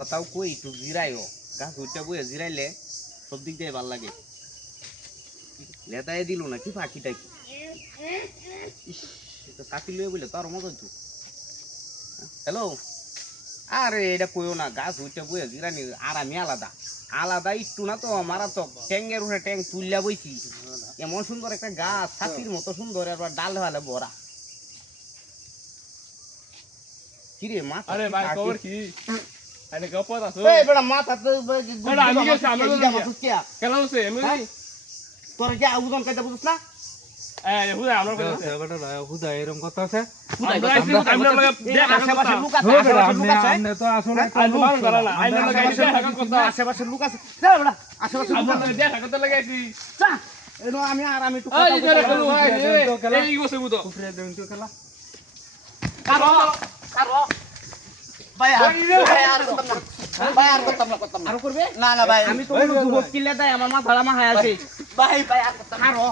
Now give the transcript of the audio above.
কথাও কই একটু জিরাইও গাছ উঠটা বইয়া জিরাইলে সব দিক দিয়ে ভাল লাগে লেদায় দিল নাকি পাখিটা কি কাটি লয়ে বলে তো আরো মজা হইতো হ্যালো আরে এটা কইও না গাছ উঠটা বইয়া জিরানি আরামই আলাদা আলাদা একটু না তো মারাত্মক ট্যাঙ্গের উপরে ট্যাঙ্ক তুললা বইছি এমন সুন্দর একটা গাছ ছাতির মতো সুন্দর আর ডাল ভালে ভরা কিরে মাথা আরে ভাই খবর কি আরে গপত আছো এই বড় মাথা তো বড় আমি গেছি আমরা কে কেন হচ্ছে এমনি তোর কি আউজন কাইতা বুঝছ না এই হুদা আমরা কই আছে বেটা হুদা এরকম কথা আছে আমরা লগে দেখা আশেপাশে লোক আছে আপনি তো আসলে আইনো মান করা না আইনো লগে দেখা করতে আশেপাশে লোক আছে যা বড় আশেপাশে লোক আমরা আছে লগে দেখা করতে লাগাইছি যা এনো আমি আর আমি একটু এই যে খেলু ভাই এই বসে বুতো উপরে দেন তো খেলা কারো কারো ভাই আর করতাম না আর করবে না না ভাই আমি তো যুবক কিল্লে তাই আমার মাথা মাহায় আছে ভাই আর করতাম কারো